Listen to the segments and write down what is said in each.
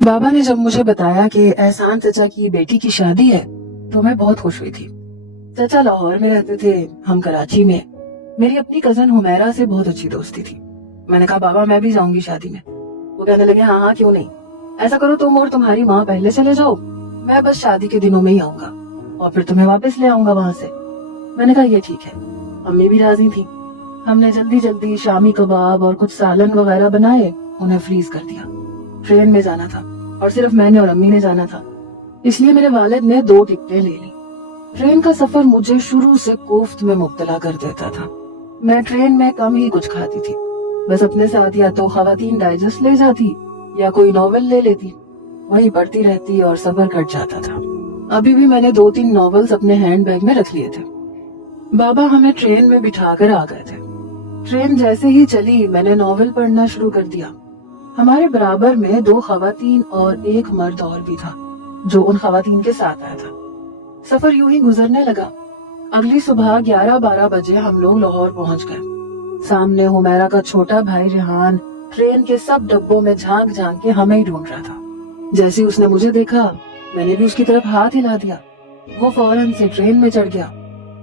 बाबा ने जब मुझे बताया कि एहसान चचा की बेटी की शादी है तो मैं बहुत खुश हुई थी। चचा लाहौर में रहते थे, हम कराची में। मेरी अपनी कजन हुमैरा से बहुत अच्छी दोस्ती थी। मैंने कहा बाबा मैं भी जाऊंगी शादी में। वो कहने लगे हाँ हाँ क्यों नहीं, ऐसा करो तुम और तुम्हारी माँ पहले चले जाओ, मैं बस शादी के दिनों में ही आऊंगा और फिर तुम्हें वापस ले आऊंगा वहां से। मैंने कहा ये ठीक है। अम्मी भी राजी थी। हमने जल्दी जल्दी शामी कबाब और कुछ सालन वगैरह बनाए, उन्हें फ्रीज कर दिया। ट्रेन में जाना था और सिर्फ मैंने और अम्मी ने जाना था, इसलिए मेरे वालिद ने 2 टिकटें ले ली। ट्रेन का सफर मुझे शुरू से कोफ्त में मुब्तला कर देता था। मैं ट्रेन में कम ही कुछ खाती थी, बस अपने साथ या तो खवातीन डाइजेस्ट ले जाती या कोई नॉवेल ले लेती, वही पढ़ती रहती और सफर कट जाता था। अभी भी मैंने 2-3 नॉवेल्स अपने हैंड बैग में रख लिए थे। बाबा हमें ट्रेन में बिठाकर आ गए थे। ट्रेन जैसे ही चली मैंने नॉवेल पढ़ना शुरू कर दिया। हमारे बराबर में 2 खवातीन और 1 मर्द और भी था जो उन खवातीन के साथ आया था। सफर यूं ही गुजरने लगा। अगली सुबह 11-12 बजे हम लोग लाहौर पहुंच गए। सामने हुमैरा का छोटा भाई रेहान ट्रेन के सब डब्बों में झांक झांक के हमें ही ढूंढ रहा था। जैसे उसने मुझे देखा मैंने भी उसकी तरफ हाथ हिला दिया। वो फौरन से ट्रेन में चढ़ गया।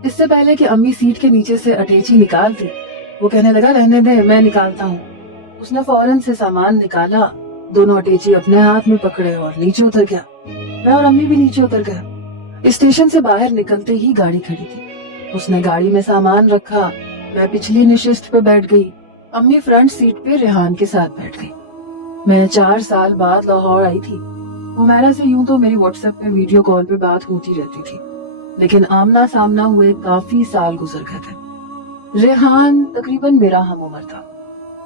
इससे पहले कि अम्मी सीट के नीचे से अटैची निकालती, वो कहने लगा रहने दे मैं निकालता हूँ। उसने फौरन से सामान निकाला, दोनों अटैची अपने हाथ में पकड़े और नीचे उतर गया। मैं और अम्मी भी नीचे उतर गए। स्टेशन से बाहर निकलते ही गाड़ी खड़ी थी। उसने गाड़ी में सामान रखा, मैं पिछली नशिस्त पे बैठ गई, अम्मी फ्रंट सीट पे रेहान के साथ बैठ गई। मैं 4 साल बाद लाहौर आई थी। हुमैरा से यूं तो मेरी व्हाट्सएप पे वीडियो कॉल पे बात होती रहती थी, लेकिन आमना सामना हुए काफी साल गुजर गए थे। रेहान तकरीबन मेरा हम उम्र था।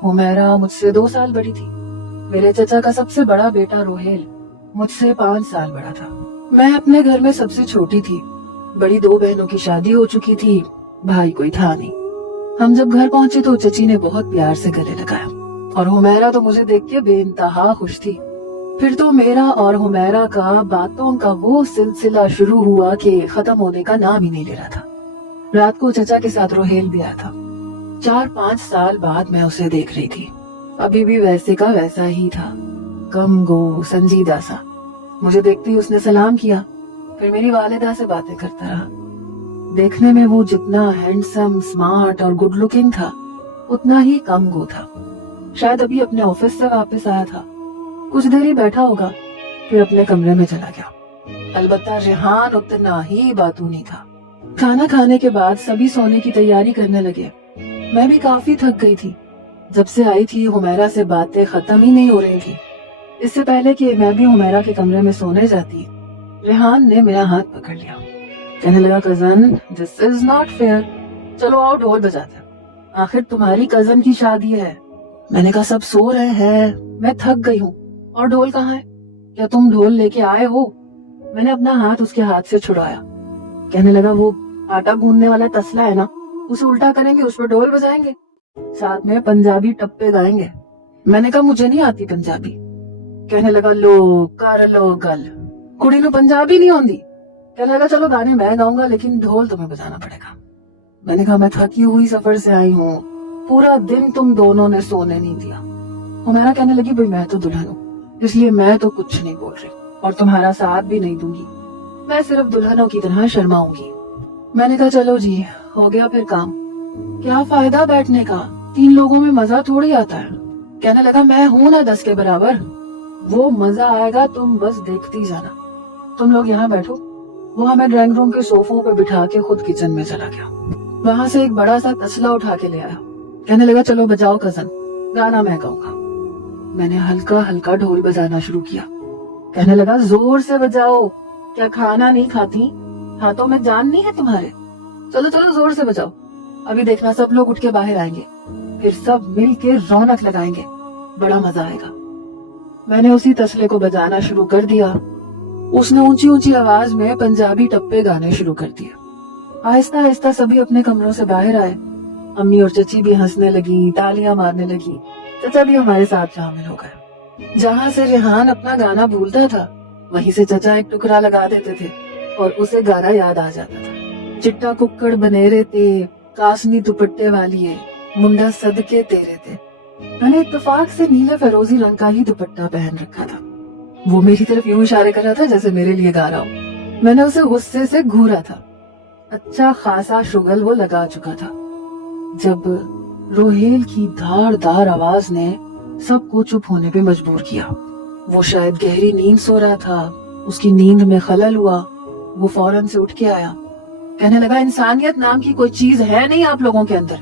हुमैरा मुझसे 2 साल बड़ी थी। मेरे चचा का सबसे बड़ा बेटा रोहेल मुझसे 5 साल बड़ा था। मैं अपने घर में सबसे छोटी थी। बड़ी 2 बहनों की शादी हो चुकी थी, भाई कोई था नहीं। हम जब घर पहुंचे तो चची ने बहुत प्यार से गले लगाया और हुमैरा तो मुझे देख के बेइंतहा खुश थी। फिर तो मेरा और हुमैरा का बातों का वो सिलसिला शुरू हुआ कि खत्म होने का नाम ही नहीं ले रहा था। रात को चचा के साथ रोहेल भी आया था। 4-5 साल बाद मैं उसे देख रही थी। अभी भी वैसे का वैसा ही था, कम गो संजीदा सा। मुझे देखते ही उसने सलाम किया, फिर मेरी वालिदा से बातें करता रहा। देखने में वो जितना हैंडसम, स्मार्ट और गुड लुकिंग था, उतना ही कम गो था। शायद अभी अपने ऑफिस से वापस आया था। कुछ देर ही बैठा होगा, फिर अपने कमरे में चला गया। अलबत्ता रेहान उतना ही बातूनी था। खाना खाने के बाद सभी सोने की तैयारी करने लगे। मैं भी काफी थक गई थी। जब से आई थी हुमैरा से बातें खत्म ही नहीं हो रही थी। इससे पहले कि मैं भी हुमैरा के कमरे में सोने जाती, रेहान ने मेरा हाथ पकड़ लिया। कहने लगा cousin this is not fair, चलो आओ ढोल बजाते हैं, आखिर तुम्हारी कजन की शादी है। मैंने कहा सब सो रहे हैं, मैं थक गई हूँ, और ढोल कहाँ है? क्या तुम ढोल लेके आए हो? मैंने अपना हाथ उसके हाथ से छुड़ाया। कहने लगा वो आटा गूंदने वाला तसला है ना, उसे उल्टा करेंगे, उस पर ढोल बजाएंगे, साथ में पंजाबी टप्पे गाएंगे। मैंने कहा मुझे नहीं आती पंजाबी। कहने लगा लो कर लो गल, कुड़ी नु पंजाबी नहीं आती। कहने लगा चलो गाने मैं गाऊंगा लेकिन ढोल तुम्हें बजाना पड़ेगा। मैंने कहा मैं थकी हुई सफर से आई हूँ, पूरा दिन तुम दोनों ने सोने नहीं दिया। हुमैरा कहने लगी भाई मैं तो दुल्हन हूँ, इसलिए मैं तो कुछ नहीं बोल रही और तुम्हारा साथ भी नहीं दूंगी, मैं सिर्फ दुल्हनों की तरह शर्माऊंगी। मैंने कहा चलो जी हो गया फिर काम, क्या फायदा बैठने का, 3 लोगों में मजा थोड़ी आता है। कहने लगा मैं हूँ ना 10 के बराबर, वो मजा आएगा तुम बस देखती जाना, तुम लोग यहाँ बैठो। वो हमें ड्राइंग रूम के सोफों पे बिठा के खुद किचन में चला गया। वहां से एक बड़ा सा तसला उठा के ले आया। कहने लगा चलो बजाओ कजन, गाना मैं गाऊंगा। मैंने हल्का हल्का ढोल बजाना शुरू किया। कहने लगा जोर से बजाओ, क्या खाना नहीं खाती, हाथों में जान नहीं है तुम्हारे, चलो चलो जोर से बजाओ, अभी देखना सब लोग उठ के बाहर आएंगे, फिर सब मिल के रौनक लगाएंगे, बड़ा मजा आएगा। मैंने उसी तसले को बजाना शुरू कर दिया। उसने ऊंची ऊंची आवाज में पंजाबी टप्पे गाने शुरू कर दिए। आहिस्ता आहिस्ता सभी अपने कमरों से बाहर आए। अम्मी और चची भी हंसने लगी, तालियां मारने लगी, चचा भी हमारे साथ शामिल हो गए। जहाँ से रेहान अपना गाना भूलता था, वहीं से चचा एक टुकड़ा लगा देते थे और उसे गाना याद आ जाता था। चिट्टा कुक्कड़ बनेरे ते, कासनी दुपट्टे वाली मुंडा सदके तेरे थे। मैंने इत्तेफाक से नीले फिरोजी रंग का ही दुपट्टा पहन रखा था। وہ میری طرف यूं इशारे कर रहा था जैसे मेरे लिए गा रहा हो। मैंने उसे गुस्से से घूरा था। अच्छा खासा शुगल वो लगा चुका था जब रोहेल की धारदार आवाज ने सबको चुप होने पे मजबूर किया। वो शायद गहरी नींद सो रहा था, उसकी नींद में खलल हुआ। वो फौरन से उठ के आया, कहने लगा इंसानियत नाम की कोई चीज है नहीं आप लोगों के अंदर।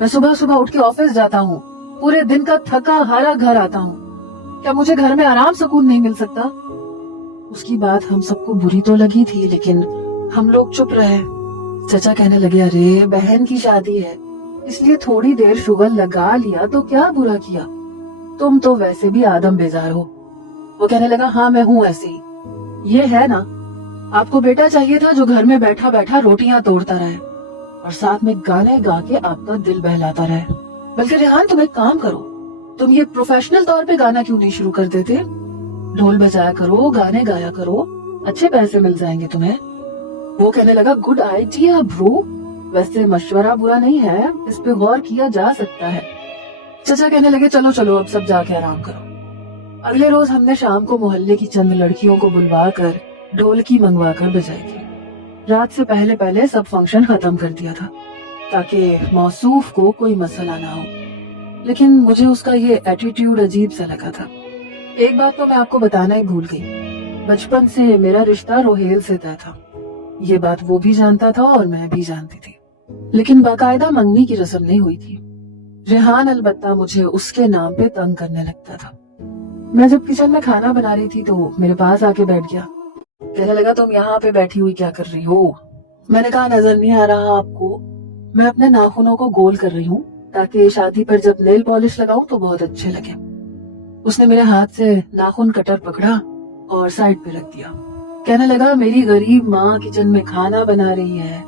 मैं सुबह सुबह उठ के ऑफिस जाता हूँ, पूरे दिन का थका हारा घर आता हूँ, क्या मुझे घर में आराम सुकून नहीं मिल सकता? उसकी बात हम सबको बुरी तो लगी थी, लेकिन हम लोग चुप रहे। चचा कहने लगे, अरे बहन की शादी है, इसलिए थोड़ी देर शुगर लगा लिया तो क्या बुरा किया, तुम तो वैसे भी आदम बेजार हो। वो कहने लगा, हाँ मैं हूँ ऐसे ही। ये है ना, आपको बेटा चाहिए था जो घर में बैठा बैठा रोटियां तोड़ता रहे और साथ में गाने गा के आपका दिल बहलाता रहे। बल्कि रेहान तुम एक काम करो, तुम ये प्रोफेशनल तौर पे गाना क्यों नहीं शुरू कर देते? ढोल बजाया करो, गाने गाया करो, अच्छे पैसे मिल जाएंगे तुम्हें। वो कहने लगा, गुड आइडिया ब्रो, वैसे मशवरा बुरा नहीं है, इस पे गौर किया जा सकता है। चचा कहने लगे, चलो चलो अब सब जाके आराम करो। अगले रोज हमने शाम को मोहल्ले की चंद लड़कियों को बुलवा कर ढोलकी मंगवा कर बजाई थी। रात से पहले पहले सब फंक्शन खत्म कर दिया था ताकि मौसूफ को कोई मसला ना हो, लेकिन मुझे उसका ये एटीट्यूड अजीब सा लगा था। एक बात तो मैं आपको बताना ही भूल गई, बचपन से मेरा रिश्ता रोहेल से तय था। ये बात वो भी जानता था और मैं भी जानती थी, लेकिन बाकायदा मंगनी की रस्म नहीं हुई थी। रेहान अलबत्ता मुझे उसके नाम पे तंग करने लगता था। मैं जब किचन में खाना बना रही थी तो मेरे पास आके बैठ गया, कहने लगा, तुम यहाँ पे बैठी हुई क्या कर रही हो? मैंने कहा, नजर नहीं आ रहा आपको, मैं अपने नाखूनों को गोल कर रही हूँ ताकि शादी पर जब नेल पॉलिश लगाऊं तो बहुत अच्छे लगे। उसने मेरे हाथ से नाखून कटर पकड़ा और साइड पे रख दिया। कहने लगा, मेरी गरीब माँ किचन में खाना बना रही है,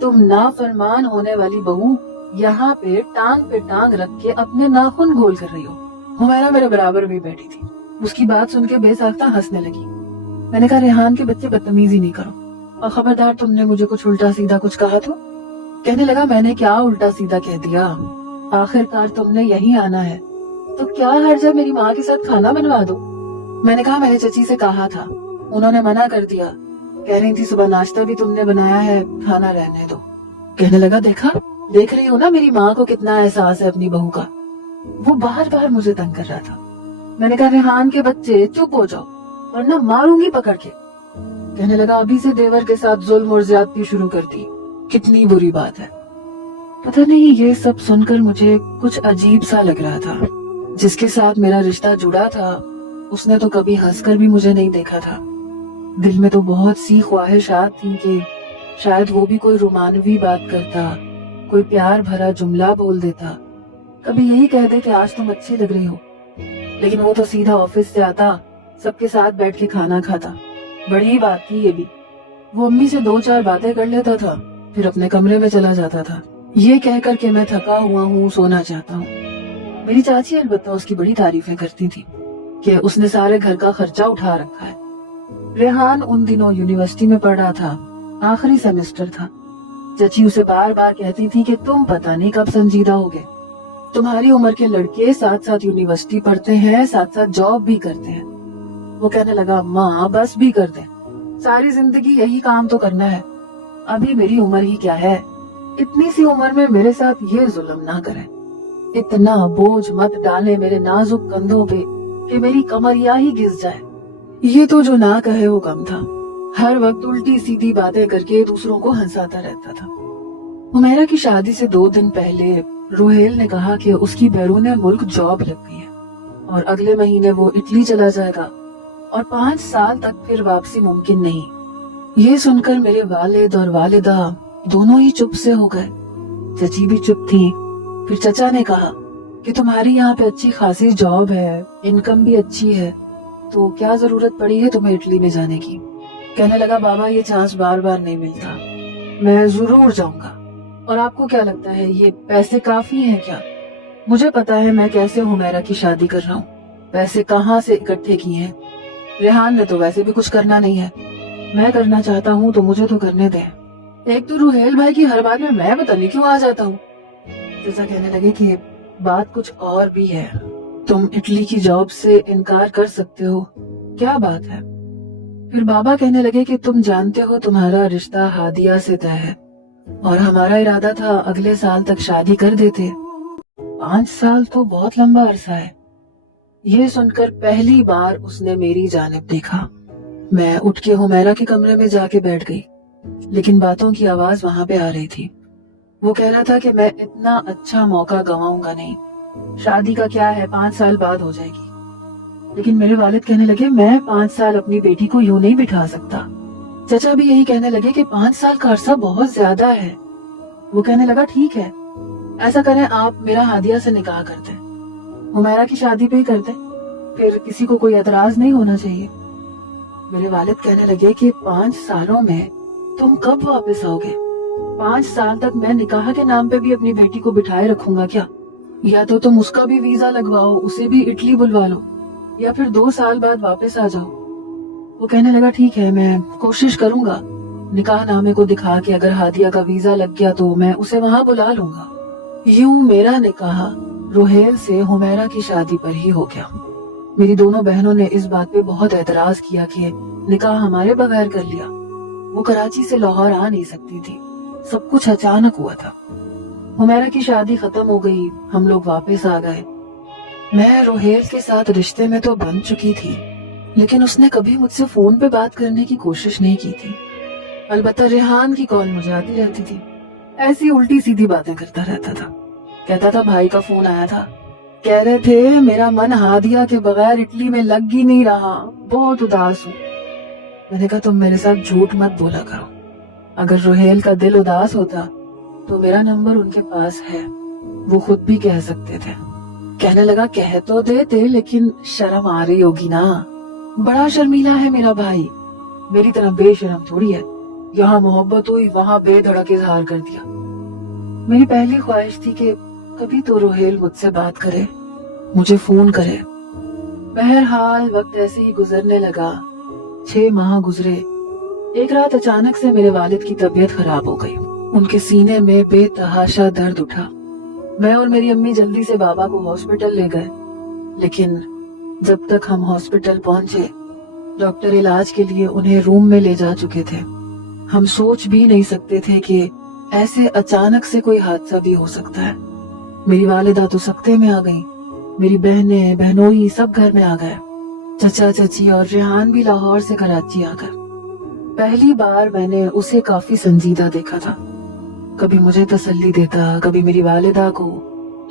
तुम नाफरमान होने वाली बहू यहाँ पे टांग रख के अपने नाखून गोल कर रही हो। हुमैरा मेरे बराबर भी बैठी थी, उसकी बात सुन के बेसाख्ता हंसने लगी। मैंने कहा, रेहान के बच्चे बदतमीजी नहीं करो, और खबरदार तुमने मुझे कुछ उल्टा सीधा कुछ कहा तो? कहने लगा, मैंने क्या उल्टा सीधा कह दिया, आखिरकार तुमने यहीं आना है तो क्या हर्ज है मेरी माँ के साथ खाना बनवा दो। मैंने कहा, मैंने चची से कहा था, उन्होंने मना कर दिया, कह रही थी सुबह नाश्ता भी तुमने बनाया है, खाना रहने दो। कहने लगा, देखा, देख रही हो ना मेरी माँ को कितना एहसास है अपनी बहू का। वो बार बार मुझे तंग कर रहा था। मैंने कहा, रेहान के बच्चे चुप हो जाओ वरना मारूंगी पकड़ के। कहने लगा, अभी से देवर के साथ जुल्म और ज्यादती शुरू कर दी, कितनी बुरी बात है। पता नहीं, ये सब सुनकर मुझे कुछ अजीब सा लग रहा था। जिसके साथ मेरा रिश्ता जुड़ा था उसने तो कभी हंसकर भी मुझे नहीं देखा था। दिल में तो बहुत सी ख्वाहिशात थी कि शायद वो भी कोई रोमानवी बात करता, कोई प्यार भरा जुमला बोल देता, कभी यही कह दे कि आज तुम अच्छी लग रही हो। लेकिन वो तो सीधा ऑफिस से आता, सबके साथ बैठ के खाना खाता, बड़ी बात थी ये भी। वो अम्मी से 2-4 बातें कर लेता था, फिर अपने कमरे में चला जाता था, ये कह कर के मैं थका हुआ हूँ, सोना चाहता हूँ। मेरी चाची अलबत्ता उसकी बड़ी तारीफें करती थी कि उसने सारे घर का खर्चा उठा रखा है। रेहान उन दिनों यूनिवर्सिटी में पढ़ रहा था, आखिरी सेमेस्टर था। चाची उसे बार बार कहती थी कि तुम पता नहीं कब संजीदा होगे, तुम्हारी उम्र के लड़के साथ साथ यूनिवर्सिटी पढ़ते हैं, साथ साथ जॉब भी करते हैं। वो कहने लगा, माँ बस भी कर दे, सारी जिंदगी यही काम तो करना है, अभी मेरी उम्र ही क्या है, इतनी सी उम्र में मेरे साथ ये जुल्म ना करें, इतना बोझ मत डाले मेरे नाजुक कंधों पे कि मेरी कमरिया ही घिस जाए। ये तो जो ना कहे वो कम था, हर वक्त उल्टी सीधी बातें करके दूसरों को हंसाता रहता था। हुमैरा की शादी से 2 दिन पहले रोहेल ने कहा कि उसकी बैरून मुल्क जॉब लग गई है और अगले महीने वो इटली चला जाएगा और 5 साल तक फिर वापसी मुमकिन नहीं। ये सुनकर मेरे वालिद और वालिदा दोनों ही चुप से हो गए। चची भी चुप थी। फिर चचा ने कहा कि तुम्हारी यहाँ पे अच्छी खासी जॉब है, इनकम भी अच्छी है, तो क्या जरूरत पड़ी है तुम्हें इटली में जाने की। कहने लगा, बाबा ये चांस बार बार नहीं मिलता, मैं जरूर जाऊंगा। और आपको क्या लगता है ये पैसे काफी हैं क्या? मुझे पता है मैं कैसे हुमैरा की शादी कर रहा हूँ, पैसे कहाँ से इकट्ठे किए हैं। रेहान ने तो वैसे भी कुछ करना नहीं है, मैं करना चाहता हूँ तो मुझे तो करने दे। एक तो रुहेल भाई की हर बात में मैं पता नहीं क्यों आ जाता हूँ। जैसा कहने लगे कि बात कुछ और भी है, तुम इटली की जॉब से इनकार कर सकते हो, क्या बात है? फिर बाबा कहने लगे कि तुम जानते हो तुम्हारा रिश्ता हादिया से तय है और हमारा इरादा था अगले साल तक शादी कर देते। 5 साल तो बहुत लंबा अरसा है। ये सुनकर पहली बार उसने मेरी जानिब देखा। मैं उठ के हुमैरा के कमरे में जाके बैठ गई, लेकिन बातों की आवाज वहां पे आ रही थी। वो कह रहा था कि मैं इतना अच्छा मौका गंवाऊंगा नहीं, शादी का क्या है, 5 साल बाद हो जाएगी। लेकिन मेरे वालिद कहने लगे मैं 5 साल अपनी बेटी को यूं नहीं बिठा सकता। चचा भी यही कहने लगे कि 5 साल का अरसा बहुत ज्यादा है। वो कहने लगा ठीक है, ऐसा करें आप मेरा हादिया से निकाह कर दें, हुमैरा की शादी पे ही कर दें, फिर किसी को कोई एतराज नहीं होना चाहिए। मेरे वालिद कहने लगे कि 5 सालों में तुम कब वापस आओगे? 5 साल तक मैं निकाह के नाम पे भी अपनी बेटी को बिठाए रखूंगा क्या? या तो तुम उसका भी वीजा लगवाओ, उसे भी इटली बुलवा लो, या फिर 2 साल बाद वापस आ जाओ। वो कहने लगा ठीक है, मैं कोशिश करूंगा, निकाह नामे को दिखा के अगर हादिया का वीजा लग गया तो मैं उसे वहां बुला लूंगा। यूं मेरा निकाह रोहेल से हुमैरा की शादी पर ही हो गया। मेरी दोनों बहनों ने इस बात पे बहुत एतराज किया कि निकाह हमारे बगैर कर लिया। वो कराची से लाहौर आ नहीं सकती थी, सब कुछ अचानक हुआ था। हुमैरा की शादी खत्म हो गई, हम लोग वापस आ गए। मैं रोहेल के साथ रिश्ते में तो बन चुकी थी, लेकिन उसने कभी मुझसे फोन पे बात करने की कोशिश नहीं की थी। अलबत्ता रेहान की कॉल मुझे आती रहती थी, ऐसी उल्टी सीधी बातें करता रहता था। कहता था भाई का फोन आया था, कह रहे थे मेरा मन हादिया के बगैर इटली में लग ही नहीं रहा, बहुत उदास हूँ। मैंने कहा तुम मेरे साथ झूठ मत बोला करो, अगर रोहेल का दिल उदास होता तो मेरा नंबर उनके पास है, वो खुद भी कह सकते थे। कहने लगा कह तो देते, लेकिन शर्म आ रही होगी ना, बड़ा शर्मीला है मेरा भाई, मेरी तरह बेशर्म थोड़ी है, यहाँ मोहब्बत हुई वहां बेधड़क इजहार कर दिया। मेरी पहली ख्वाहिश थी कि कभी तो रोहेल मुझसे बात करे, मुझे फोन करे। बहरहाल वक्त ऐसे ही गुजरने लगा। 6 माह गुजरे। एक रात अचानक से मेरे वालिद की तबीयत खराब हो गई, उनके सीने में बेतहाशा दर्द उठा। मैं और मेरी अम्मी जल्दी से बाबा को हॉस्पिटल ले गए, लेकिन जब तक हम हॉस्पिटल पहुंचे डॉक्टर इलाज के लिए उन्हें रूम में ले जा चुके थे। हम सोच भी नहीं सकते थे कि ऐसे अचानक से कोई हादसा भी हो सकता है। मेरी वालिदा तो सख्ते में आ गई, मेरी बहनें बहनोई सब घर में आ गए। चचा चची और रेहान भी लाहौर से कराची आ गए। पहली बार मैंने उसे काफी संजीदा देखा था, कभी मुझे तसल्ली देता, कभी मेरी वालिदा को,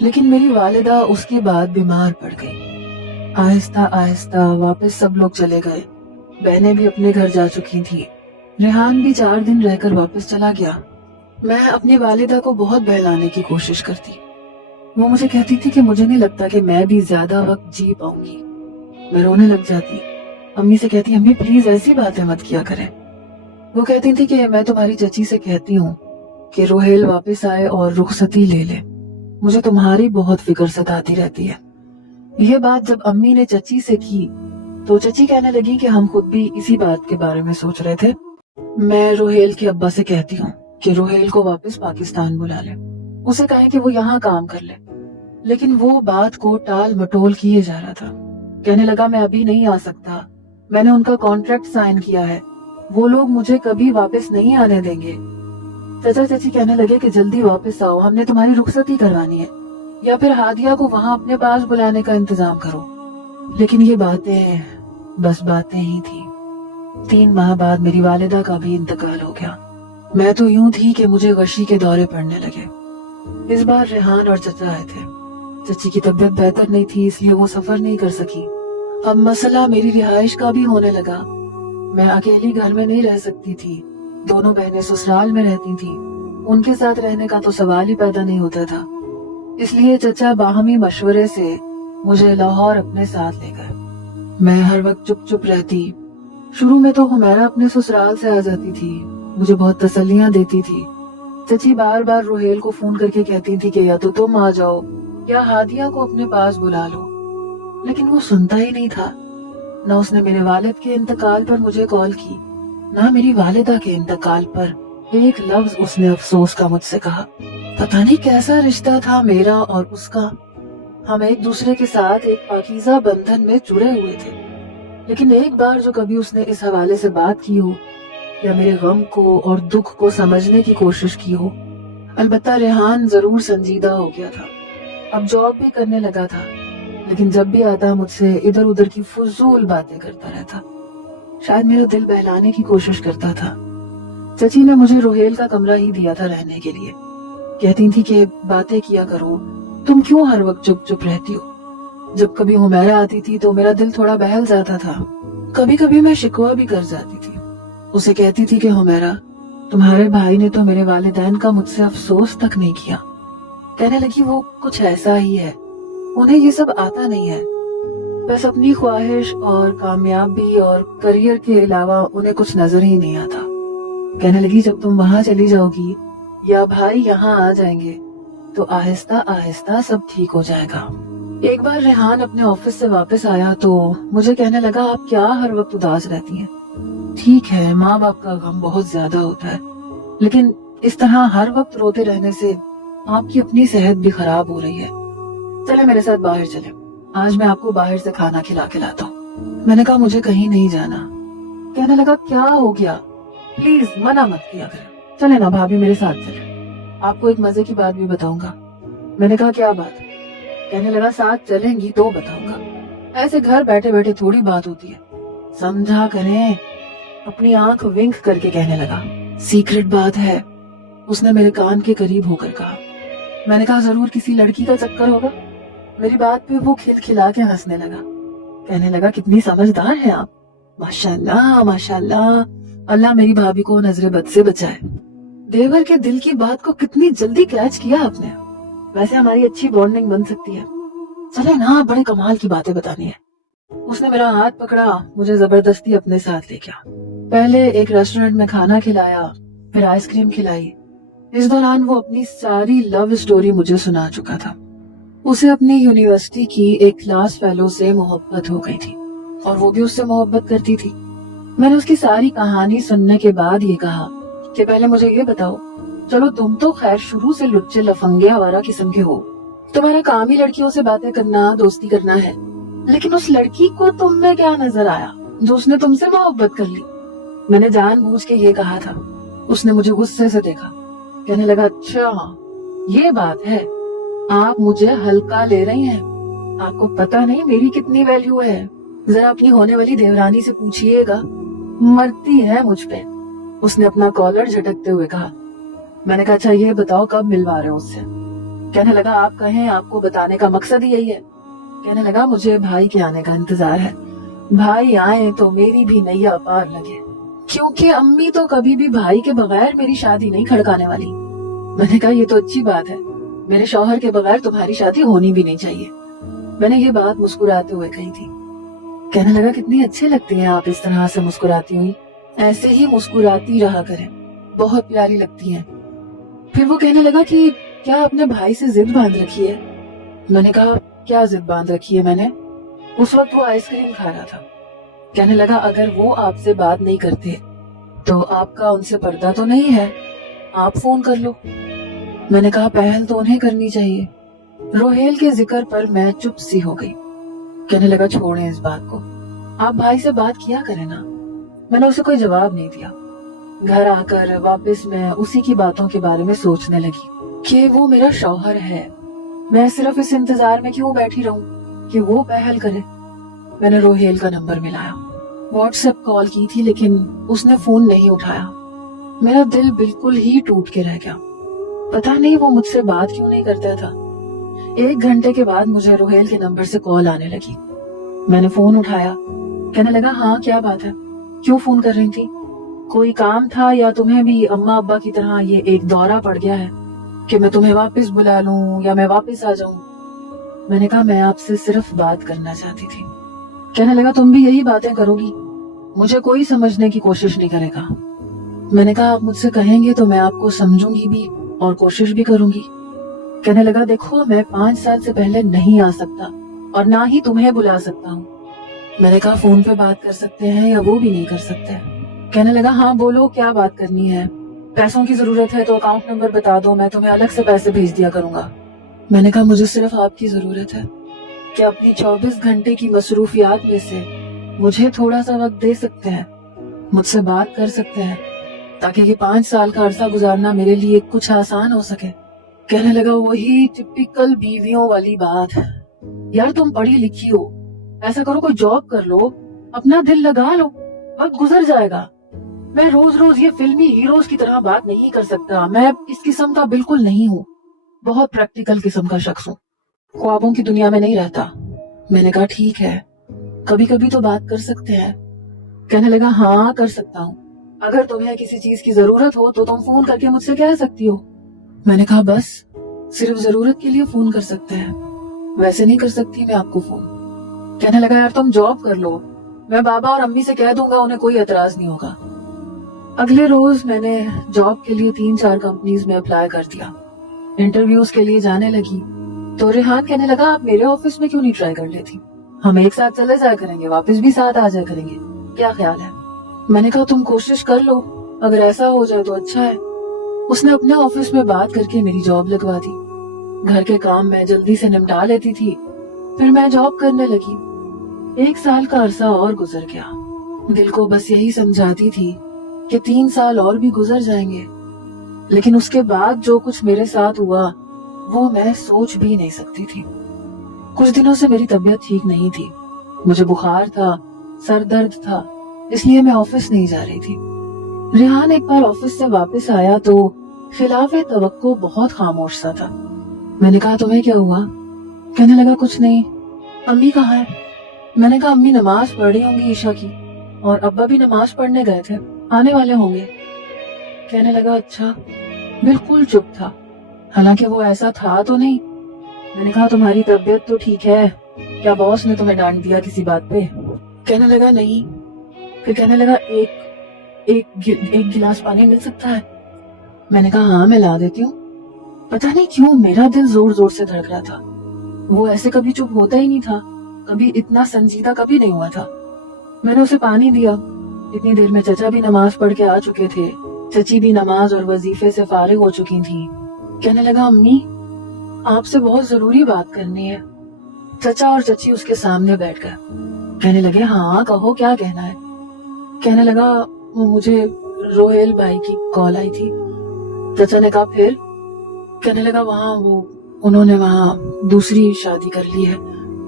लेकिन मेरी वालिदा उसके बाद बीमार पड़ गई। आहिस्ता आहिस्ता वापस सब लोग चले गए, बहनें भी अपने घर जा चुकी थी। रेहान भी 4 दिन रहकर वापस चला गया। मैं अपनी वालिदा को बहुत बहलाने की कोशिश करती, वो मुझे कहती थी कि मुझे नहीं लगता कि मैं भी ज्यादा वक्त जी पाऊंगी। मैं रोने लग जाती, अम्मी से कहती अम्मी प्लीज ऐसी बातें मत किया करें। वो कहती थी कि मैं तुम्हारी चची से कहती हूँ कि रोहेल वापस आए और रुखसती ले ले, मुझे तुम्हारी बहुत फिक्र सताती रहती है। ये बात जब अम्मी ने चची से की तो चची कहने लगी कि हम खुद भी इसी बात के बारे में सोच रहे थे। मैं रोहेल के अब्बा से कहती हूँ कि रोहेल को वापस पाकिस्तान बुला ले, उसे कहे कि वो यहाँ काम कर ले। लेकिन वो बात को टाल मटोल किए जा रहा था। कहने लगा मैं अभी नहीं आ सकता, मैंने उनका कॉन्ट्रैक्ट साइन किया है, वो लोग मुझे कभी वापस नहीं आने देंगे। चाचा चाची कहने लगे कि जल्दी वापस आओ, हमने तुम्हारी रुखसती करवानी है, या फिर हादिया को वहाँ अपने पास बुलाने का इंतजाम करो। लेकिन ये बातें बस बातें ही थी। 3 माह बाद मेरी वालिदा का भी इंतकाल हो गया। मैं तो यूं थी कि मुझे गशी के दौरे पड़ने लगे। इस बार रेहान और चचा आए थे। चची की तबीयत बेहतर नहीं थी, इसलिए वो सफर नहीं कर सकी। अब मसला मेरी रिहाइश का भी होने लगा। मैं अकेली घर में नहीं रह सकती थी, दोनों बहनें ससुराल में रहती थी, उनके साथ रहने का तो सवाल ही पैदा नहीं होता था। इसलिए चचा बाहमी मशवरे से मुझे लाहौर अपने साथ ले गए। मैं हर वक्त चुप चुप रहती। शुरू में तो हुमैरा अपने ससुराल से आ जाती थी, मुझे बहुत तसल्लियां देती थी। चची बार बार रोहेल को फोन करके कहती थी कि या तो तुम आ जाओ या हादिया को अपने पास बुला लो, लेकिन वो सुनता ही नहीं था। न उसने मेरे वालिद के इंतकाल पर मुझे कॉल की, ना मेरी वालिदा के इंतकाल पर एक लफ्ज उसने अफसोस का मुझसे कहा। पता नहीं कैसा रिश्ता था मेरा और उसका। हम एक दूसरे के साथ एक पाकीज़ा बंधन में जुड़े हुए थे। لیکن ایک بار جو کبھی اس نے اس حوالے سے بات کی ہو یا میرے غم کو اور دکھ کو سمجھنے کی کوشش کی ہو. البتہ ریحان ضرور سنجیدہ ہو گیا تھا. اب جاب بھی کرنے لگا تھا، لیکن جب بھی آتا مجھ سے ادھر ادھر کی فضول باتیں کرتا رہتا. شاید میرا دل بہلانے کی کوشش کرتا تھا. چچی نے مجھے روہیل کا کمرہ ہی دیا تھا رہنے کے لیے. کہتی تھی کہ باتیں کیا کرو، تم کیوں ہر وقت چپ چپ رہتی ہو. جب کبھی ہمیرا آتی تھی تو میرا دل تھوڑا بہل جاتا تھا. کبھی کبھی میں شکوہ بھی کر جاتی تھی. اسے کہتی تھی کہ ہمیرا، تمہارے بھائی نے تو میرے والدین کا مجھ سے افسوس تک نہیں کیا. کہنے لگی وہ کچھ ایسا ہی ہے، انہیں یہ سب آتا نہیں ہے، بس اپنی خواہش اور کامیابی اور کریئر کے علاوہ انہیں کچھ نظر ہی نہیں آتا. کہنے لگی جب تم وہاں چلی جاؤ گی یا بھائی یہاں آ جائیں گے تو آہستہ آہستہ سب ٹھیک ہو جائے گا. ایک بار ریحان اپنے آفس سے واپس آیا تو مجھے کہنے لگا آپ کیا ہر وقت اداس رہتی ہیں. ٹھیک ہے ماں باپ کا غم بہت زیادہ ہوتا ہے، لیکن اس طرح ہر وقت روتے رہنے سے آپ کی اپنی صحت بھی خراب ہو رہی ہے. چلے میرے ساتھ باہر چلے، آج میں آپ کو باہر سے کھانا کھلا کے لاتا ہوں. میں نے کہا مجھے کہیں نہیں جانا. کہنے لگا کیا ہو گیا، پلیز منع مت کیا کریں، چلے نا بھابھی میرے ساتھ چلے، آپ کو ایک مزے کی بات بھی بتاؤں گا. میں نے کہا کیا بات. کہنے لگا ساتھ چلیں گی تو بتاؤں گا، ایسے گھر بیٹھے بیٹھے تھوڑی بات ہوتی ہے، سمجھا کریں. اپنی آنکھ ونک کر کے کہنے لگا سیکرٹ بات ہے. اس نے میرے کان کے قریب ہو کر کہا. میں نے کہا ضرور کسی لڑکی کا چکر ہوگا. میری بات پہ وہ کھل کھلا کے ہنسنے لگا. کہنے لگا کتنی سمجھدار ہیں آپ، ماشاءاللہ ماشاءاللہ، اللہ میری بھابھی کو نظر بد سے بچائے. دیور کے دل کی بات کو کتنی جلدی کیچ کیا آپ نے. ویسے ہماری اچھی بانڈنگ بن سکتی ہے. چلے نا بڑے کمال کی باتیں بتانی ہے. اس نے میرا ہاتھ پکڑا، مجھے زبردستی اپنے ساتھ لے گیا. پہلے ایک ریسٹورنٹ میں کھانا کھلایا، پھر آئس کریم کھلائی. اس دوران وہ اپنی ساری لو اسٹوری مجھے سنا چکا تھا. اسے اپنی یونیورسٹی کی ایک کلاس فیلو سے محبت ہو گئی تھی اور وہ بھی اس سے محبت کرتی تھی. میں نے اس کی ساری کہانی سننے کے بعد یہ کہا کہ پہلے مجھے یہ بتاؤ، چلو تم تو خیر شروع سے لچے لفنگے آوارہ قسم کے ہو، تمہارا کام ہی لڑکیوں سے باتیں کرنا دوستی کرنا ہے، لیکن اس لڑکی کو تم میں کیا نظر آیا جو اس نے تم سے محبت کر لی. میں نے جان بوجھ کے یہ کہا تھا. اس نے مجھے غصے سے دیکھا. کہنے لگا اچھا یہ بات ہے، آپ مجھے ہلکا لے رہی ہیں، آپ کو پتا نہیں میری کتنی ویلیو ہے. ذرا اپنی ہونے والی دیورانی سے پوچھئے گا، مرتی ہے مجھ پہ. اس نے اپنا کالر جھٹکتے ہوئے کہا. میں نے کہا اچھا یہ بتاؤ کب ملوا رہے ہو اس سے. کہنے لگا آپ کہیں، آپ کو بتانے کا مقصد ہی یہی ہے. کہنے لگا مجھے بھائی کے آنے کا انتظار ہے، بھائی آئے تو میری بھی نیا پار لگے، کیونکہ امی تو کبھی بھی بھائی کے بغیر میری شادی نہیں کھڑکانے والی. میں نے کہا یہ تو اچھی بات ہے، میرے شوہر کے بغیر تمہاری شادی ہونی بھی نہیں چاہیے. میں نے یہ بات مسکراتے ہوئے کہی تھی. کہنے لگا کتنی اچھے لگتی ہیں آپ اس طرح سے مسکراتی ہوئی، ایسے ہی مسکراتی رہا کریں، بہت پیاری لگتی ہیں. پھر وہ کہنے لگا کہ کیا اپنے بھائی سے ضد باندھ رکھی ہے. میں نے کہا کیا ضد باندھ رکھی ہے میں نے. اس وقت وہ آئس کریم کھا رہا تھا. کہنے لگا اگر وہ آپ سے بات نہیں کرتے تو آپ کا ان سے پردہ تو نہیں ہے، آپ فون کر لو. میں نے کہا پہل تو انہیں کرنی چاہیے. روہیل کے ذکر پر میں چپ سی ہو گئی. کہنے لگا چھوڑیں اس بات کو، آپ بھائی سے بات کیا کریں نا. میں نے اسے کوئی جواب نہیں دیا. گھر آ کر واپس میں اسی کی باتوں کے بارے میں سوچنے لگی کہ وہ میرا شوہر ہے، میں صرف اس انتظار میں کیوں بیٹھی رہوں کہ وہ پہل کرے. میں نے روہیل کا نمبر ملایا، واٹس ایپ کال کی تھی لیکن اس نے فون نہیں اٹھایا. میرا دل بالکل ہی ٹوٹ کے رہ گیا. پتا نہیں وہ مجھ سے بات کیوں نہیں کرتا تھا. 1 گھنٹے کے بعد مجھے روہیل کے نمبر سے کال آنے لگی. میں نے فون اٹھایا. کہنے لگا ہاں کیا بات ہے، کیوں فون کر رہی تھی، کوئی کام تھا یا تمہیں بھی اماں ابا کی طرح یہ ایک دورہ پڑ گیا ہے کہ میں تمہیں واپس بلا لوں یا میں واپس آ جاؤں. میں نے کہا میں آپ سے صرف بات کرنا چاہتی تھی. کہنے لگا تم بھی یہی باتیں کرو گی، مجھے کوئی سمجھنے کی کوشش نہیں کرے گا. میں نے کہا آپ مجھ سے کہیں گے تو میں آپ کو سمجھوں گی بھی اور کوشش بھی کروں گی. کہنے لگا دیکھو میں 5 سال سے پہلے نہیں آ سکتا اور نہ ہی تمہیں بلا سکتا ہوں. میں نے کہا فون پہ بات کر سکتے ہیں یا وہ بھی نہیں کر سکتے. کہنے لگا ہاں بولو کیا بات کرنی ہے، پیسوں کی ضرورت ہے تو اکاؤنٹ نمبر بتا دو، میں تمہیں الگ سے پیسے بھیج دیا کروں گا. میں نے کہا مجھے صرف آپ کی ضرورت ہے کہ اپنی 24 گھنٹے کی مصروفیات میں سے मुझे थोड़ा सा वक्त दे सकते हैं, मुझसे बात कर सकते हैं, ताकि ये 5 साल का अरसा गुजारना मेरे लिए कुछ आसान हो सके। कहने लगा, वही टिपिकल बीवियों वाली बात। यार तुम पढ़ी लिखी हो, ऐसा करो कोई जॉब कर लो, अपना दिल लगा लो, वक्त गुजर जाएगा। मैं रोज रोज ये फिल्मी हीरोज की तरह बात नहीं कर सकता, मैं इस किस्म का बिल्कुल नहीं हूँ, बहुत प्रैक्टिकल किस्म का शख्स हूँ, ख्वाबों की दुनिया में नहीं रहता। मैंने कहा ठीक है, कभी कभी तो बात कर सकते हैं। कहने लगा, हाँ कर सकता हूँ, अगर तुम्हें किसी चीज की जरूरत हो तो तुम फोन करके मुझसे कह सकती हो। मैंने कहा बस सिर्फ जरूरत के लिए फोन कर सकते हैं, वैसे नहीं कर सकती मैं आपको फोन। कहने लगा, यार तुम जॉब कर लो, मैं बाबा और अम्मी से कह दूंगा, उन्हें कोई एतराज नहीं होगा। अगले रोज मैंने जॉब के लिए 3-4 कंपनीज में अप्लाई कर दिया, इंटरव्यूज के लिए जाने लगी। तो रेहान कहने लगा, आप मेरे ऑफिस में क्यों नहीं ट्राई कर लेती, हम एक साथ चले जाया करेंगे, वापस भी साथ आ जाया करेंगे, क्या ख्याल है। मैंने कहा तुम कोशिश कर लो, अगर ऐसा हो जाए तो अच्छा है। उसने अपने ऑफिस में बात करके मेरी जॉब लगवा दी। घर के काम मैं जल्दी से निपटा लेती थी, फिर मैं जॉब करने लगी। 1 साल का अरसा और गुजर गया। दिल को बस यही समझाती थी कि 3 साल और भी गुजर जाएंगे, लेकिन उसके बाद जो कुछ मेरे साथ हुआ वो मैं सोच भी नहीं सकती थी। कुछ दिनों से मेरी तबीयत ठीक नहीं थी, मुझे बुखार था, सर दर्द था, इसलिए मैं ऑफिस नहीं जा रही थी। रेहान एक बार ऑफिस से वापस आया तो खिलाफे तवक्को बहुत खामोश सा था। मैंने कहा तुम्हें क्या हुआ। कहने लगा कुछ नहीं, अम्मी कहाँ है। मैंने कहा अम्मी नमाज पढ़ रही होंगी ईशा की, और अब्बा भी नमाज पढ़ने गए थे, आने वाले होंगे। कहने लगा अच्छा। बिल्कुल चुप था, हालांकि वो ऐसा था तो नहीं। मैंने कहा तुम्हारी तबीयत तो ठीक है, क्या बॉस ने तुम्हें डांट दिया किसी बात पे। कहने लगा नहीं। फिर कहने लगा एक गिलास पानी मिल सकता है। मैंने कहा हाँ मैं ला देती हूँ। पता नहीं क्यों मेरा दिल जोर जोर से धड़क रहा था, वो ऐसे कभी चुप होता ही नहीं था, कभी इतना संजीदा कभी नहीं हुआ था। मैंने उसे पानी दिया। इतनी देर में चचा भी नमाज पढ़ के आ चुके थे, चची भी नमाज और वजीफे से फारिग हो चुकी थी। कहने लगा अम्मी आपसे बहुत जरूरी बात करनी है। चचा और चची उसके सामने बैठ गए। कहने लगे हाँ कहो क्या कहना है। कहने लगा मुझे रोहेल भाई की कॉल आई थी। चचा ने कहा फिर। कहने लगा उन्होंने वहां दूसरी शादी कर ली है,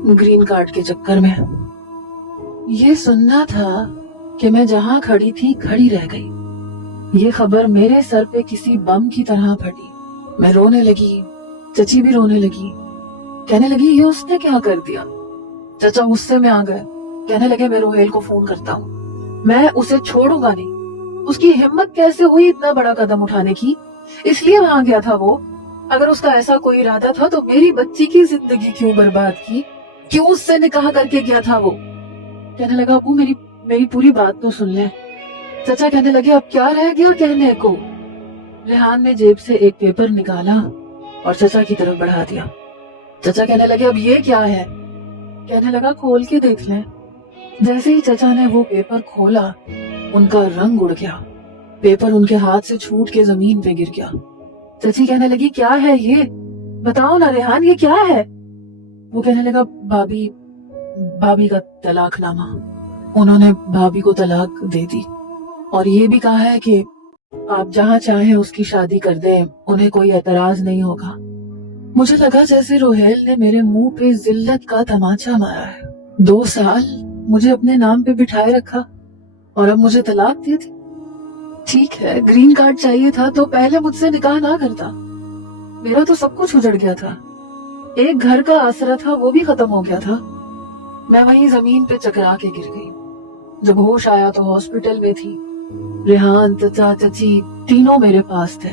ग्रीन कार्ड के चक्कर में। ये सुनना था कि मैं जहां खड़ी थी खड़ी रह गई। ये खबर मेरे सर पे किसी बम की तरह फटी। मैं रोने लगी, चची भी रोने लगी। कहने लगी ये उसने क्या कर दिया। चचा गुस्से में आ गए, कहने लगे मैं रोहेल को फोन करता हूँ, मैं उसे छोड़ूंगा नहीं। उसकी हिम्मत कैसे हुई इतना बड़ा कदम उठाने की, इसलिए वहां गया था वो। अगर उसका ऐसा कोई इरादा था तो मेरी बच्ची की जिंदगी क्यों बर्बाद की, क्यों उससे निकाह करके गया था वो। कहने लगा अबू मेरी पूरी बात तो सुन ले। चचा कहने लगे अब क्या रह गया कहने को। रेहान ने जेब से एक पेपर निकाला और चचा की तरफ बढ़ा दिया। चचा कहने लगे अब ये क्या है। कहने लगा खोल के देख ले। जैसे ही चचा ने वो पेपर खोला उनका रंग उड़ गया, पेपर उनके हाथ से छूट के जमीन पे गिर गया। चची कहने लगी क्या है ये, बताओ ना रेहान ये क्या है। वो कहने लगा भाभी का तलाकनामा, उन्होंने भाभी को तलाक दे दी और ये भी कहा है कि आप जहाँ चाहें उसकी शादी कर दें, उन्हें कोई एतराज नहीं होगा। मुझे लगा जैसे रोहेल ने मेरे मुंह पे जिल्लत का तमाचा मारा है। 2 साल मुझे अपने नाम पे बिठाए रखा और अब मुझे तलाक दे दी। ठीक है ग्रीन कार्ड चाहिए था तो पहले मुझसे निकाह ना करता, मेरा तो सब कुछ उजड़ गया था। एक घर का आसरा था वो भी खत्म हो गया था। मैं वहीं जमीन पे चकरा के गिर गई। जब होश आया तो हॉस्पिटल में थी। रेहान चचा चची तीनों मेरे पास थे।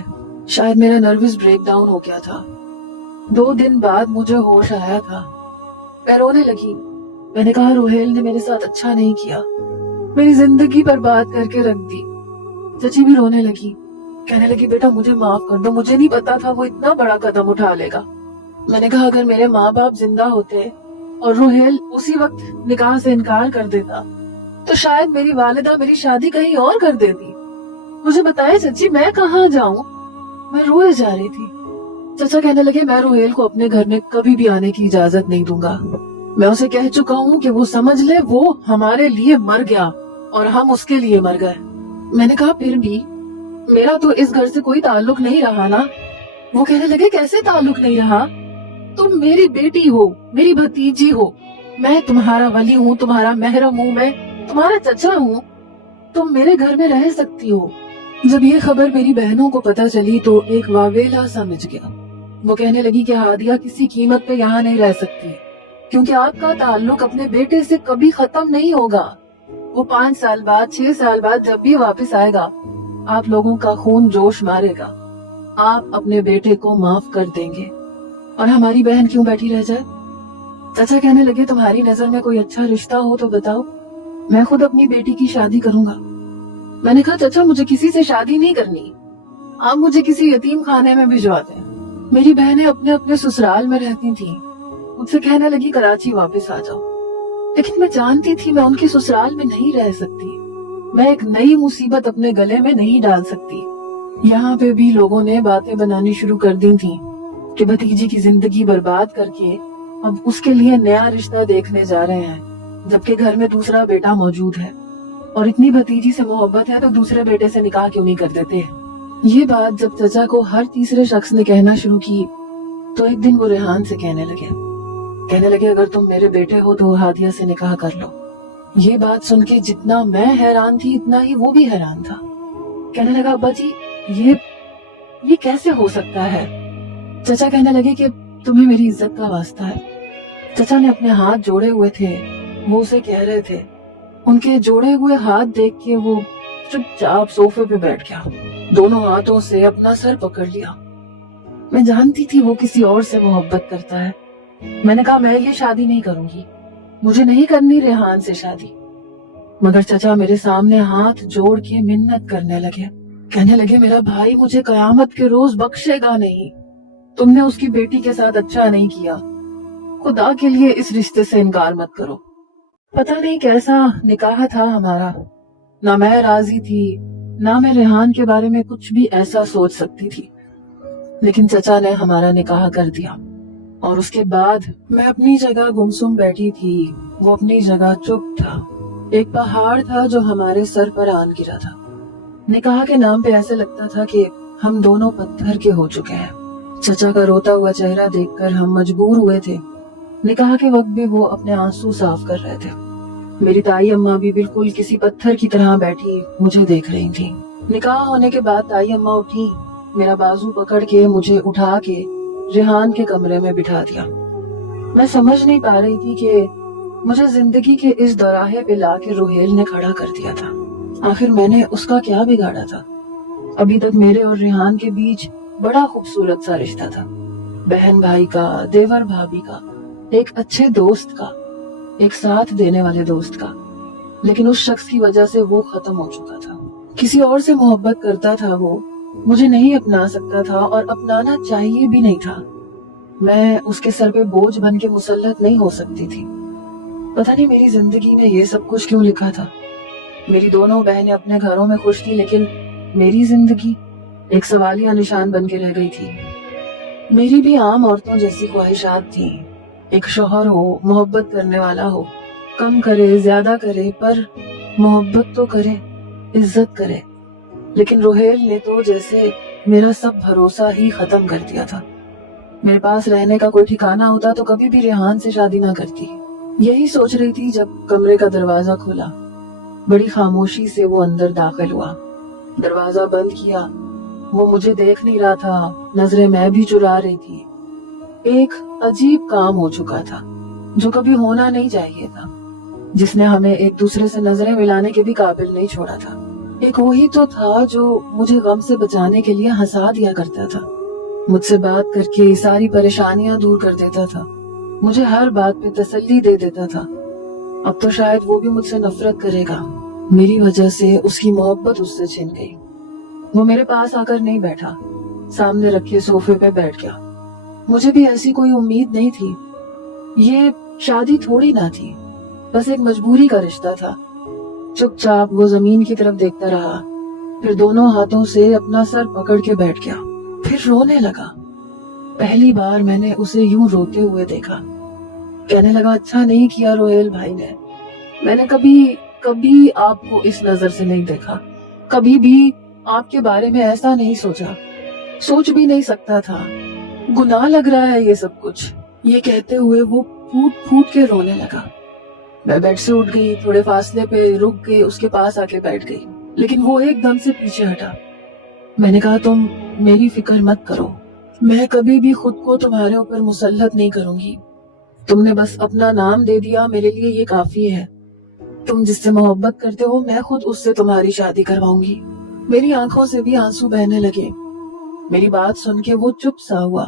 शायद मेरा नर्वस ब्रेकडाउन हो गया था। 2 दिन बाद मुझे होश आया था। मैं रोने लगी। मैंने कहा रोहेल ने मेरे साथ अच्छा नहीं किया, मेरी जिंदगी बर्बाद करके रख दी। चची भी रोने लगी, कहने लगी बेटा मुझे माफ कर दो, मुझे नहीं पता था वो इतना बड़ा कदम उठा लेगा। मैंने कहा अगर मेरे माँ बाप जिंदा होते और रोहेल उसी वक्त निकाह से इनकार कर देता तो शायद मेरी वालिदा मेरी शादी कहीं और कर देती। मुझे बताए चची मैं कहाँ जाऊं। मैं रोए जा रही थी। चचा कहने लगे मैं रोहेल को अपने घर में कभी भी आने की इजाजत नहीं दूंगा। میں اسے کہہ چکا ہوں کہ وہ سمجھ لے وہ ہمارے لیے مر گیا اور ہم اس کے لیے مر گئے۔ میں نے کہا پھر بھی میرا تو اس گھر سے کوئی تعلق نہیں رہا نا۔ وہ کہنے لگے کیسے تعلق نہیں رہا؟ تم میری بیٹی ہو، میری بھتیجی ہو، میں تمہارا ولی ہوں، تمہارا محرم ہوں، میں تمہارا چچا ہوں، تم میرے گھر میں رہ سکتی ہو۔ جب یہ خبر میری بہنوں کو پتہ چلی تو ایک واویلا سا مچ گیا۔ وہ کہنے لگی کہ ہادیہ کسی قیمت پہ یہاں نہیں رہ سکتی، کیونکہ آپ کا تعلق اپنے بیٹے سے کبھی ختم نہیں ہوگا۔ وہ 5 سال بعد 6 سال بعد جب بھی واپس آئے گا، آپ لوگوں کا خون جوش مارے گا، آپ اپنے بیٹے کو معاف کر دیں گے، اور ہماری بہن کیوں بیٹھی رہ جائے؟ چچا کہنے لگے تمہاری نظر میں کوئی اچھا رشتہ ہو تو بتاؤ، میں خود اپنی بیٹی کی شادی کروں گا۔ میں نے کہا چچا مجھے کسی سے شادی نہیں کرنی، آپ مجھے کسی یتیم خانے میں بھجوا دیں۔ میری بہنیں اپنے اپنے سسرال میں رہتی تھیں، مجھ سے کہنے لگی کراچی واپس آ جاؤ، لیکن میں جانتی تھی میں ان کی سسرال میں نہیں رہ سکتی، میں ایک نئی مصیبت اپنے گلے میں نہیں ڈال سکتی۔ یہاں پہ بھی لوگوں نے باتیں بنانی شروع کر دی تھیں کہ بھتیجی کی زندگی برباد کر کے اب اس کے لیے نیا رشتہ دیکھنے جا رہے ہیں، جبکہ گھر میں دوسرا بیٹا موجود ہے، اور اتنی بھتیجی سے محبت ہے تو دوسرے بیٹے سے نکاح کیوں نہیں کر دیتے۔ یہ بات جب چچا کو ہر تیسرے شخص نے کہنا شروع کی تو ایک دن وہ ریحان سے کہنے لگے اگر تم میرے بیٹے ہو تو ہادیہ سے نکاح کر لو۔ یہ بات سن کے جتنا میں حیران تھی اتنا ہی وہ بھی حیران تھا۔ کہنے لگا ابا جی یہ کیسے ہو سکتا ہے؟ چچا کہنے لگے کہ تمہیں میری عزت کا واسطہ ہے۔ چچا نے اپنے ہاتھ جوڑے ہوئے تھے، وہ اسے کہہ رہے تھے، ان کے جوڑے ہوئے ہاتھ دیکھ کے وہ چپ چاپ صوفے پہ بیٹھ گیا، دونوں ہاتھوں سے اپنا سر پکڑ لیا۔ میں جانتی تھی وہ کسی اور سے محبت کرتا ہے۔ میں نے کہا میں یہ شادی نہیں کروں گی، مجھے نہیں کرنی ریحان سے شادی۔ مگر چچا میرے سامنے ہاتھ جوڑ کے منت کرنے لگے، کہنے لگے میرا بھائی مجھے قیامت کے روز بخشے گا نہیں، تم نے اس کی بیٹی کے ساتھ اچھا نہیں کیا، خدا کے لیے اس رشتے سے انکار مت کرو۔ پتہ نہیں کیسا نکاح تھا ہمارا، نہ میں راضی تھی نہ میں ریحان کے بارے میں کچھ بھی ایسا سوچ سکتی تھی، لیکن چچا نے ہمارا نکاح کر دیا، اور اس کے بعد میں اپنی جگہ گمسم بیٹھی تھی، وہ اپنی جگہ چپ تھا۔ ایک پہاڑ تھا جو ہمارے سر پر آن گرا تھا۔ نکاح کے نام پہ ایسے لگتا تھا کہ ہم دونوں پتھر کے ہو چکے ہیں۔ چچا کا روتا ہوا چہرہ دیکھ کر ہم مجبور ہوئے تھے۔ نکاح کے وقت بھی وہ اپنے آنسو صاف کر رہے تھے۔ میری تائی اماں بھی بالکل کسی پتھر کی طرح بیٹھی مجھے دیکھ رہی تھی۔ نکاح ہونے کے بعد تائی اماں اٹھی، میرا بازو پکڑ کے مجھے اٹھا کے ریحان کے کمرے میں بٹھا دیا۔ میں سمجھ نہیں پا رہی تھی کہ مجھے زندگی کے اس دوراہے پہ لا کے روہیل نے کھڑا کر دیا تھا۔ آخر میں نے اس کا کیا بگاڑا تھا؟ ابھی تک میرے اور ریحان کے بیچ بڑا خوبصورت سا رشتہ تھا، بہن بھائی کا، دیور بھابھی کا، ایک اچھے دوست کا، ایک ساتھ دینے والے دوست کا، لیکن اس شخص کی وجہ سے وہ ختم ہو چکا تھا۔ کسی اور سے محبت کرتا تھا، وہ مجھے نہیں اپنا سکتا تھا اور اپنانا چاہیے بھی نہیں تھا۔ میں اس کے سر پہ بوجھ بن کے مسلط نہیں ہو سکتی تھی۔ پتہ نہیں میری زندگی میں یہ سب کچھ کیوں لکھا تھا۔ میری دونوں بہنیں اپنے گھروں میں خوش تھی، لیکن میری زندگی ایک سوالیہ نشان بن کے رہ گئی تھی۔ میری بھی عام عورتوں جیسی خواہشات تھیں، ایک شوہر ہو، محبت کرنے والا ہو، کم کرے زیادہ کرے پر محبت تو کرے، عزت کرے۔ لیکن روہیل نے تو جیسے میرا سب بھروسہ ہی ختم کر دیا تھا۔ میرے پاس رہنے کا کوئی ٹھکانہ ہوتا تو کبھی بھی ریحان سے شادی نہ کرتی۔ یہی سوچ رہی تھی جب کمرے کا دروازہ کھلا۔ بڑی خاموشی سے وہ اندر داخل ہوا، دروازہ بند کیا۔ وہ مجھے دیکھ نہیں رہا تھا، نظریں میں بھی چرا رہی تھی۔ ایک عجیب کام ہو چکا تھا جو کبھی ہونا نہیں چاہیے تھا، جس نے ہمیں ایک دوسرے سے نظریں ملانے کے بھی قابل نہیں چھوڑا تھا۔ ایک وہی تو تھا جو مجھے غم سے بچانے کے لیے ہنسا دیا کرتا تھا، مجھ سے بات کر کے ساری پریشانیاں دور کر دیتا تھا، مجھے ہر بات پہ تسلی دے دیتا تھا۔ اب تو شاید وہ بھی مجھ سے نفرت کرے گا، میری وجہ سے اس کی محبت اس سے چھن گئی۔ وہ میرے پاس آ کر نہیں بیٹھا، سامنے رکھے صوفے پہ بیٹھ گیا۔ مجھے بھی ایسی کوئی امید نہیں تھی، یہ شادی تھوڑی نہ تھی، بس ایک مجبوری کا رشتہ تھا۔ چپ چاپ وہ زمین کی طرف دیکھتا رہا، پھر دونوں ہاتھوں سے اپنا سر پکڑ کے بیٹھ گیا، پھر رونے لگا۔ پہلی بار میں نے اسے یوں روتے ہوئے دیکھا۔ کہنے لگا اچھا نہیں کیا روہیل بھائی نے، میں نے کبھی آپ کو اس نظر سے نہیں دیکھا، کبھی بھی آپ کے بارے میں ایسا نہیں سوچا، سوچ بھی نہیں سکتا تھا، گناہ لگ رہا ہے یہ سب کچھ۔ یہ کہتے ہوئے وہ پھوٹ پھوٹ کے رونے لگا۔ میں بیڈ سے اٹھ گئی، تھوڑے فاصلے پہ رک کے اس کے پاس آ کے بیٹھ گئی، لیکن وہ ایک دم سے پیچھے ہٹا۔ میں نے کہا تم میری فکر مت کرو، میں کبھی بھی خود کو تمہارے اوپر مسلط نہیں کروں گی، تم نے بس اپنا نام دے دیا، میرے لیے یہ کافی ہے، تم جس سے محبت کرتے ہو میں خود اس سے تمہاری شادی کرواؤں گی۔ میری آنکھوں سے بھی آنسو بہنے لگے۔ میری بات سن کے وہ چپ سا ہوا۔